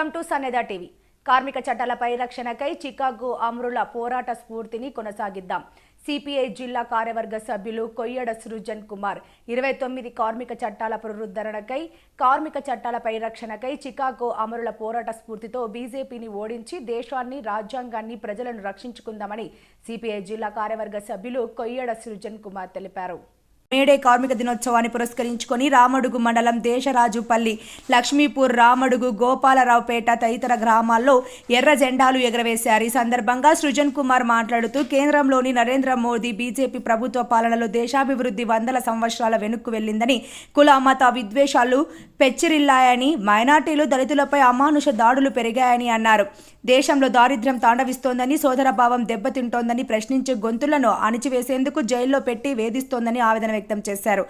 Welcome to సన్నిధ TV. కార్మిక చట్టాల పరిరక్షణకై Chicago అమరుల పోరాట స్ఫూర్తిని కొనసాగిద్దాం. సిపిఐ జిల్లా కార్యవర్గ సభ్యులు కొయ్యడ సృజన్ కుమార్ 29 కార్మిక చట్టాల పునరుద్ధరణకై, కార్మిక చట్టాల పరిరక్షణకై చికాగో అమరుల పోరాట స్ఫూర్తితో బీజేపీని ఓడించి దేశాన్ని, రాజ్యాంగాన్ని, ప్రజలను రక్షించుకుందామని సిపిఐ జిల్లా కార్యవర్గ సభ్యులు కొయ్యడ సృజన్ కుమార్ తెలిపారు. మేడే కార్మిక దినోత్సవాన్ని పురస్కరించుకొని రామడుగు మండలం దేశరాజుపల్లి, లక్ష్మీపూర్, రామడుగు, గోపాలరావుపేట తదితర గ్రామాల్లో ఎర్ర జెండాలు ఎగరవేశారు. ఈ సందర్భంగా సృజన్ కుమార్ మాట్లాడుతూ కేంద్రంలోని నరేంద్ర మోదీ బీజేపీ ప్రభుత్వ పాలనలో దేశాభివృద్ధి 100 సంవత్సరాల వెనుక్కు వెళ్లిందని, కుల మత విద్వేషాలు పెచ్చిరిల్లాయని, మైనార్టీలు, దళితులపై అమానుష దాడులు పెరిగాయని అన్నారు. దేశంలో దారిద్ర్యం తాండవిస్తోందని, సోదరభావం దెబ్బతింటోందని, ప్రశ్నించే గొంతులను అణిచివేసేందుకు జైల్లో పెట్టి వేధిస్తోందని ఆవేదన వ్యక్తం చేశారు.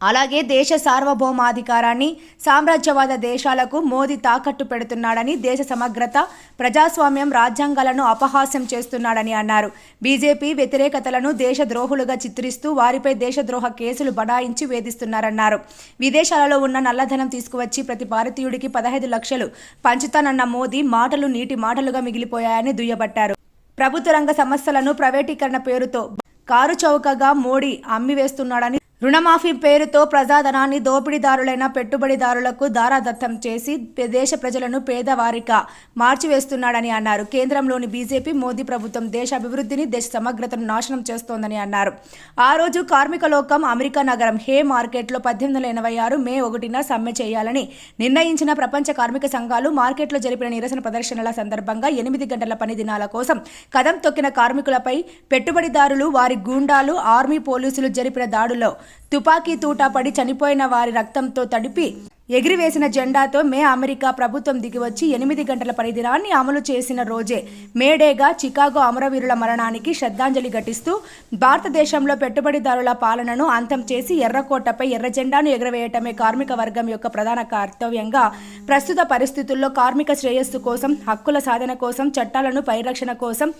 అలాగే దేశ సార్వభౌమాధికారాన్ని సామ్రాజ్యవాద దేశాలకు మోదీ తాకట్టు పెడుతున్నాడని, దేశ సమగ్రత, ప్రజాస్వామ్యం, రాజ్యాంగాలను అపహాస్యం చేస్తున్నాడని అన్నారు. బీజేపీ వ్యతిరేకతలను దేశద్రోహులుగా చిత్రిస్తూ వారిపై దేశద్రోహ కేసులు బడాయించి వేధిస్తున్నారన్నారు. విదేశాలలో ఉన్న నల్లధనం తీసుకువచ్చి ప్రతి భారతీయుడికి 15 లక్షలు పంచుతానన్న మోదీ మాటలు నీటి మాటలుగా మిగిలిపోయాయని దుయ్యబట్టారు. ప్రభుత్వ రంగ సంస్థలను ప్రైవేటీకరణ పేరుతో కారు చౌకగా మోడీ అమ్మివేస్తున్నాడని, రుణమాఫీ పేరుతో ప్రజాధనాన్ని దోపిడీదారులైన పెట్టుబడిదారులకు దారాదత్తం చేసి దేశ ప్రజలను పేదవారిగా మార్చివేస్తున్నాడని అన్నారు. కేంద్రంలోని బీజేపీ, మోదీ ప్రభుత్వం దేశ అభివృద్ధిని, దేశ సమగ్రతను నాశనం చేస్తోందని అన్నారు. ఆ రోజు కార్మిక లోకం అమెరికా నగరం హే మార్కెట్లో 1886 మే 1న సమ్మె చేయాలని నిర్ణయించిన ప్రపంచ కార్మిక సంఘాలు మార్కెట్లో జరిపిన నిరసన ప్రదర్శనల సందర్భంగా 8 గంటల పని దినాల కోసం కదం తొక్కిన కార్మికులపై పెట్టుబడిదారులు, వారి గూండాలు, ఆర్మీ, పోలీసులు జరిపిన దాడుల్లో తుపాకీ తూటా పడి చనిపోయిన వారి రక్తంతో తడిపి ఎగిరివేసిన జెండాతో అమెరికా ప్రభుత్వం దిగివచ్చి 8 గంటల పని దినాన్ని అమలు చేసిన రోజే మేడేగా చికాగో అమరవీరుల మరణానికి శ్రద్ధాంజలి ఘటిస్తూ భారతదేశంలో పెట్టుబడిదారుల పాలనను అంతం చేసి ఎర్రకోటపై ఎర్ర జెండాను ఎగరవేయటమే కార్మిక వర్గం యొక్క ప్రధాన కర్తవ్యంగా, ప్రస్తుత పరిస్థితుల్లో కార్మిక శ్రేయస్సు కోసం, హక్కుల సాధన కోసం, చట్టాలను పరిరక్షణ కోసం,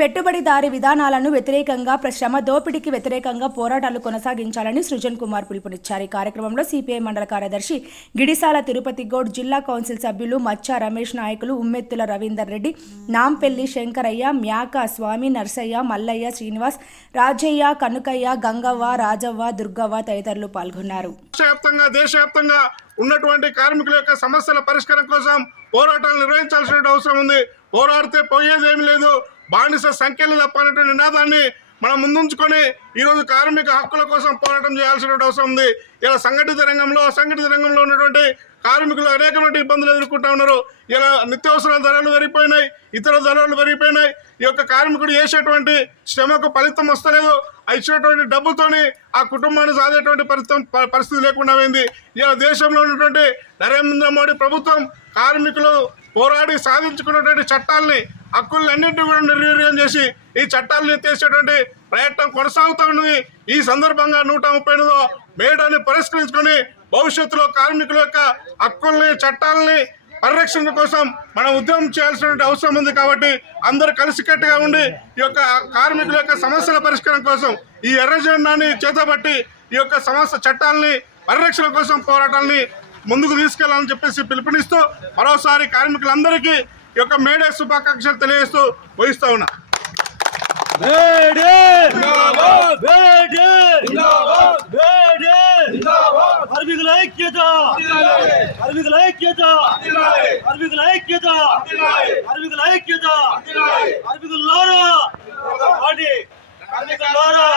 పెట్టుబడిదారి విధానాలను వ్యతిరేకంగా, శ్రమ దోపిడీకి వ్యతిరేకంగా పోరాటాలు కొనసాగించాలని సృజన్ కుమార్ పిలుపునిచ్చారు. ఈ కార్యక్రమంలో సిపిఐ మండల కార్యదర్శి గిడిసాల తిరుపతి గౌడ్, జిల్లా కౌన్సిల్ సభ్యులు మచ్చా రమేష్, నాయకులు ఉమ్మెత్తుల రవీందర్ రెడ్డి, నాంపెల్లి శంకరయ్య, మ్యాక స్వామి, నర్సయ్య, మల్లయ్య, శ్రీనివాస్, రాజయ్య, కనుకయ్య, గంగవ్వ, రాజవ్వ, దుర్గవ్వ తదితరులు పాల్గొన్నారు. దేశవ్యాప్తంగా ఉన్నటువంటి కార్మికుల యొక్క సమస్యల పరిష్కారం కోసం పోరాటాలు నిర్వహించాల్సిన అవసరం ఉంది. పోరాడితే పోయేదేమీ లేదు, బానిస సంఖ్యలు తప్పనటువంటి నినాదాన్ని మనం ముందుంచుకొని ఈరోజు కార్మిక హక్కుల కోసం పోరాటం చేయాల్సిన అవసరం ఉంది. ఇలా సంఘటిత రంగంలో, అసంఘటిత రంగంలో ఉన్నటువంటి కార్మికులు అనేకమైన ఇబ్బందులు ఎదుర్కొంటా ఉన్నారు. ఇలా నిత్యావసర ధరలు పెరిగిపోయినాయి, ఇతర ధరలు పెరిగిపోయినాయి. ఈ యొక్క కార్మికుడు చేసేటువంటి శ్రమకు ఫలితం వస్తలేదు. ఇచ్చినటువంటి డబ్బుతోని ఆ కుటుంబాన్ని సాధేటువంటి పరిస్థితి లేకుండా పోయింది. ఇలా దేశంలో ఉన్నటువంటి నరేంద్ర మోడీ ప్రభుత్వం కార్మికులు పోరాడి సాధించుకున్నటువంటి చట్టాలని, హక్కులన్నింటినీ కూడా నిర్వీర్యం చేసి ఈ చట్టాలను ఎత్తేసేటువంటి ప్రయత్నం కొనసాగుతూ ఉన్నది. ఈ సందర్భంగా 138వ మేడాన్ని పరిష్కరించుకొని భవిష్యత్తులో కార్మికుల యొక్క హక్కుల్ని, చట్టాలని పరిరక్షణ కోసం మనం ఉద్యమం చేయాల్సిన అవసరం ఉంది. కాబట్టి అందరూ కలిసికట్టుగా ఉండి ఈ యొక్క కార్మికుల యొక్క సమస్యల పరిష్కారం కోసం ఈ ఎర్ర జెండాని చేతబట్టి ఈ యొక్క సమస్య చట్టాలని పరిరక్షణ కోసం పోరాటాలని ముందుకు తీసుకెళ్లాలని చెప్పేసి పిలుపునిస్తూ మరోసారి కార్మికులందరికీ ఈ యొక్క మేడే శుభాకాంక్షలు తెలియజేస్తూ వహిస్తా ఉన్నా. కార్మికుల ఐక్యత, కార్మికుల ఐక్యత, కార్మికుల ఐక్యత, కార్మికుల ఐక్యత, కార్మికులారా, కార్మికులారా